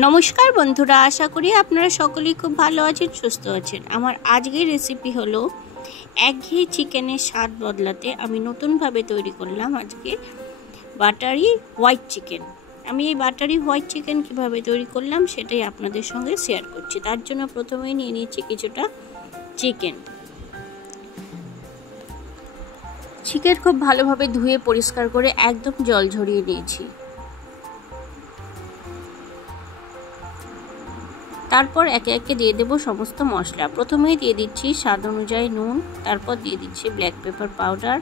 নমস্কার বন্ধুরা, আশা করি আপনারা সকলেই খুব ভালো আছেন, সুস্থ আছেন। আমার আজকের রেসিপি হলো একঘেয়ে চিকেনের স্বাদ বদলাতে আমি নতুনভাবে তৈরি করলাম আজকে বাটারি হোয়াইট চিকেন। আমি এই বাটারি হোয়াইট চিকেন কিভাবে তৈরি করলাম সেটাই আপনাদের সঙ্গে শেয়ার করছি। তার জন্য প্রথমেই নিয়ে নিচ্ছি কিছুটা চিকেন খুব ভালোভাবে ধুয়ে পরিষ্কার করে একদম জল ঝরিয়ে নিয়েছি। তারপর একে একে দিয়ে দেব সমস্ত মশলা। প্রথমেই দিয়ে দিচ্ছি স্বাদ অনুযায়ী নুন, তারপর দিয়ে দিচ্ছি ব্ল্যাক পেপার পাউডার,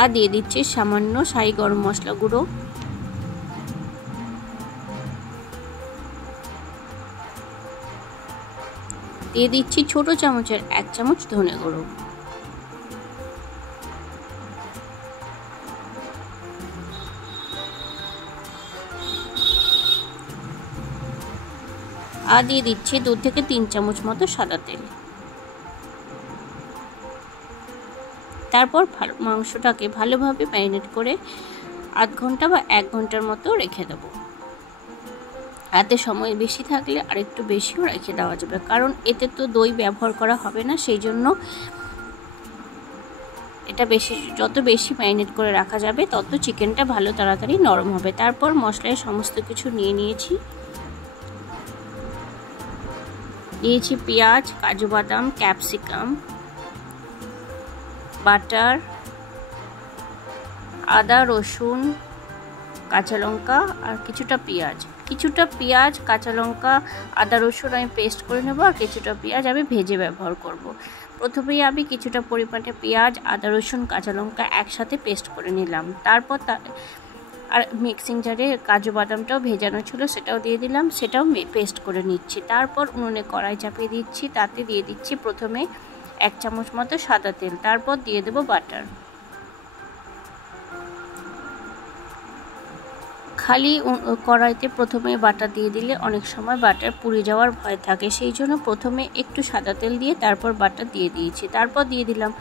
আর দিয়ে দিচ্ছি সামান্য শাহি গরম মশলা গুঁড়ো, দিয়ে দিচ্ছি ছোট চামচের 1 চামচ ধনে গুঁড়ো, আর দিয়ে দিচ্ছি 2 থেকে 3 চামচ মতো সাদা তেল। তারপর মাংসটাকে ভালোভাবে ম্যারিনেট করে আধ ঘন্টা বা 1 ঘন্টার মতো রেখে দেবো। হাতে সময় বেশি থাকলে আর একটু বেশিও রেখে দেওয়া যাবে, কারণ এতে তো দই ব্যবহার করা হবে না, সেই জন্য এটা যত বেশি ম্যারিনেট করে রাখা যাবে তত চিকেনটা ভালো তাড়াতাড়ি নরম হবে। তারপর মশলায় সমস্ত কিছু নিয়েছি পেঁয়াজ, কাজু বাদাম, ক্যাপসিকাম, বাটার, আদা, রসুন, কাঁচা লঙ্কা আর কিছুটা পেঁয়াজ, কাঁচা লঙ্কা, আদা, রসুন আমি পেস্ট করে নেব, আর কিছুটা পেঁয়াজ আমি ভেজে ব্যবহার করব। প্রথমেই আমি কিছুটা পরিমাণে পেঁয়াজ, আদা, রসুন, কাঁচা লঙ্কা একসাথে পেস্ট করে নিলাম। তারপর আর মিক্সিং জারে কাজু বাদামটাও ভেজানো ছিল, সেটাও দিয়ে দিলাম, সেটাও পেস্ট করে নিচ্ছি। তারপর উনুনে কড়াই চাপিয়ে দিচ্ছি, তাতে দিয়ে দিচ্ছি প্রথমে 1 চামচ মতো সাদা তেল, তারপর দিয়ে দেব বাটার। খালি কড়াইতে প্রথমে বাটার দিয়ে দিলে অনেক সময় বাটার পুড়ে যাওয়ার ভয় থাকে, সেই জন্য প্রথমে একটু সাদা তেল দিয়ে তারপর বাটার দিয়ে দিয়েছি। তারপর দিয়ে দিলাম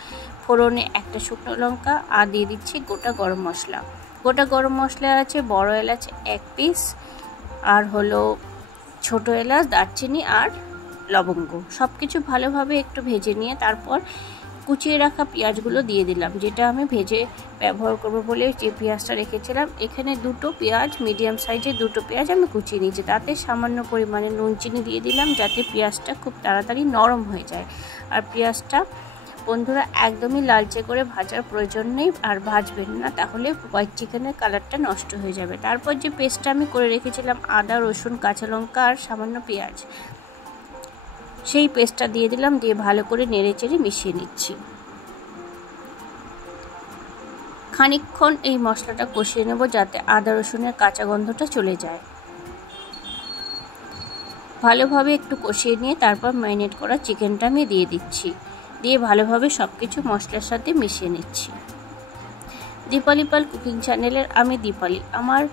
ফোড়নে 1টা শুকনো লঙ্কা, আর দিয়ে দিচ্ছি গোটা গরম মশলা আছে বড় এলাচ 1 পিস, আর হলো ছোট এলাচ, দারচিনি আর লবঙ্গ। সব কিছু ভালোভাবে একটু ভেজে নিয়ে তারপর কুচিয়ে রাখা পেঁয়াজগুলো দিয়ে দিলাম, যেটা আমি ভেজে ব্যবহার করব বলে যে পেঁয়াজটা রেখেছিলাম। এখানে 2টো পেঁয়াজ, মিডিয়াম সাইজের 2টো পেঁয়াজ আমি কুচিয়ে নিয়েছি। তাতে সামান্য পরিমাণে নুন চিনি দিয়ে দিলাম, যাতে পেঁয়াজটা খুব তাড়াতাড়ি নরম হয়ে যায়। আর পেঁয়াজটা বন্ধুরা একদমই লালচে করে ভাজার প্রয়োজন নেই, আর ভাজবেন না, তাহলে হোয়াইট চিকেনের কালারটা নষ্ট হয়ে যাবে। তারপর যে পেস্টটা আমি করে রেখেছিলাম আদা, রসুন, কাঁচা লঙ্কা আর সামান্য পেঁয়াজ, সেই পেস্টটা দিয়ে দিলাম, দিয়ে ভালো করে নেড়েচেড়ে মিশিয়ে নিচ্ছি। খানিকক্ষণ এই মশলাটা কষিয়ে নেব, যাতে আদা রসুনের কাঁচা গন্ধটা চলে যায়। ভালোভাবে একটু কষিয়ে নিয়ে তারপর ম্যারিনেট করা চিকেনটা আমি দিয়ে দিচ্ছি, দিয়ে ভালোভাবে সব কিছু মশলার সাথে মিশিয়ে নিচ্ছি। দীপালি পাল কুকিং চ্যানেলের আমি দীপালি। আমার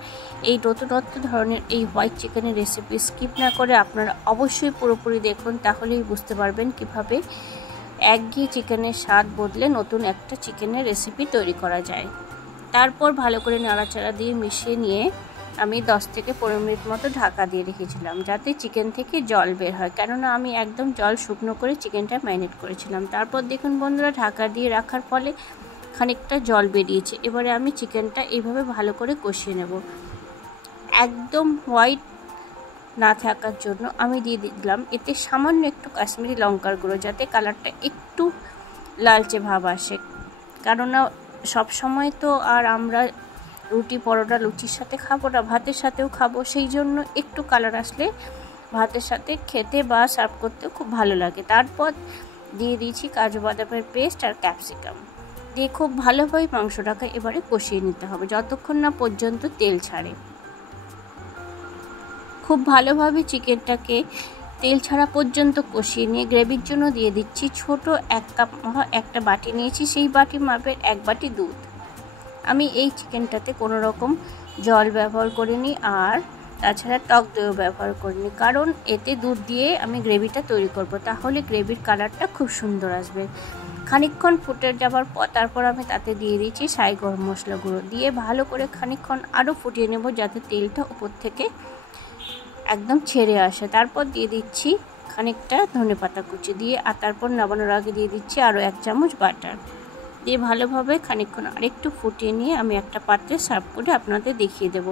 এই নতুনত্ব ধরনের এই হোয়াইট চিকেনের রেসিপি স্কিপ না করে আপনারা অবশ্যই পুরোপুরি দেখুন, তাহলেই বুঝতে পারবেন কিভাবে একঘেয়ে চিকেনের স্বাদ বদলে নতুন একটা চিকেনের রেসিপি তৈরি করা যায়। তারপর ভালো করে নাড়াচাড়া দিয়ে মিশিয়ে নিয়ে আমি 10 থেকে 15 মিনিট মতো ঢাকা দিয়ে রেখেছিলাম, যাতে চিকেন থেকে জল বের হয়, কেননা আমি একদম জল শুকনো করে চিকেনটা ম্যারিনেট করেছিলাম। তারপর দেখুন বন্ধুরা, ঢাকা দিয়ে রাখার ফলে খানিকটা জল বেরিয়েছে। এবারে আমি চিকেনটা এইভাবে ভালো করে কষিয়ে নেব। একদম হোয়াইট না থাকার জন্য আমি দিয়ে দিলাম এতে সামান্য একটু কাশ্মীরি লঙ্কার গুঁড়ো, যাতে কালারটা একটু লালচে ভাব আসে, কেননা সব সময় তো আর আমরা রুটি, পরোটা, লুচির সাথে খাবো না, ভাতের সাথেও খাবো, সেই জন্য একটু কালার আসলে ভাতের সাথে খেতে বা সার্ভ করতেও খুব ভালো লাগে। তারপর দিয়ে দিয়েছি কাজু বাদামের পেস্ট আর ক্যাপসিকাম, দিয়ে খুব ভালোভাবে মাংসটাকে এবারে কষিয়ে নিতে হবে যতক্ষণ না পর্যন্ত তেল ছাড়ে। খুব ভালোভাবে চিকেনটাকে তেল ছাড়া পর্যন্ত কষিয়ে নিয়ে গ্রেভির জন্য দিয়ে দিচ্ছি ছোট 1 কাপ একটা বাটি নিয়েছি, সেই বাটি মাপের 1 বাটি দুধ। আমি এই চিকেনটাতে কোনো রকম জল ব্যবহার করিনি, আর তাছাড়া টক দইও ব্যবহার করিনি, কারণ এতে দুধ দিয়ে আমি গ্রেভিটা তৈরি করব, তাহলে গ্রেভির কালারটা খুব সুন্দর আসবে। খানিকক্ষণ ফুটে যাবার পর তারপর আমি তাতে দিয়ে দিচ্ছি সাই গরম মশলা গুঁড়ো, দিয়ে ভালো করে খানিকক্ষণ আরও ফুটিয়ে নেব যাতে তেলটা উপর থেকে একদম ছেড়ে আসে। তারপর দিয়ে দিচ্ছি খানিকটা ধনেপাতা কুচি দিয়ে, আর তারপর নামানোর আগে দিয়ে দিচ্ছি আরও 1 চামচ বাটার দিয়ে ভালোভাবে খানিকক্ষণ আরেকটু ফুটিয়ে নিয়ে আমি একটা পাত্রে সার্ভ করে আপনাদের দেখিয়ে দেব।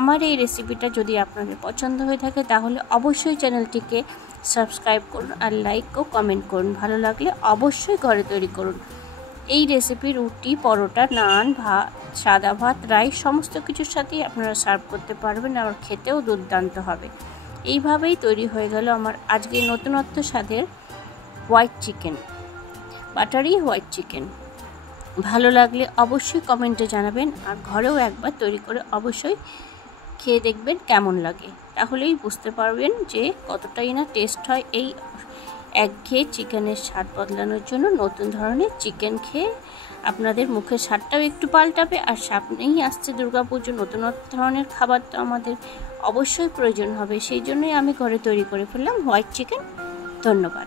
আমার এই রেসিপিটা যদি আপনাদের পছন্দ হয়ে থাকে তাহলে অবশ্যই চ্যানেলটিকে সাবস্ক্রাইব করুন আর লাইক ও কমেন্ট করুন। ভালো লাগলে অবশ্যই ঘরে তৈরি করুন। এই রেসিপি রুটি, পরোটা, নান, ভাত, সাদা ভাত, রাইস সমস্ত কিছুর সাথেই আপনারা সার্ভ করতে পারবেন আর খেতেও দুর্দান্ত হবে। এইভাবেই তৈরি হয়ে গেল আমার আজকে নতুনত্ব স্বাদের white chicken, buttery white chicken. ভালো লাগলে অবশ্যই কমেন্টে জানাবেন আর ঘরেও একবার তৈরি করে অবশ্যই খেয়ে দেখবেন কেমন লাগে, তাহলেই বুঝতে পারবেন যে কতটাই না টেস্ট হয়। এই একঘেয়ে চিকেনের স্বাদ বদলানোর জন্য নতুন ধরনের চিকেন খেয়ে আপনাদের মুখের স্বাদটাও একটু পাল্টাবে। আর সামনেই আসছে দুর্গাপুজো, নতুন ধরনের খাবার তো আমাদের অবশ্যই প্রয়োজন হবে, সেই জন্যই আমি ঘরে তৈরি করে ফেললাম হোয়াইট চিকেন। ধন্যবাদ।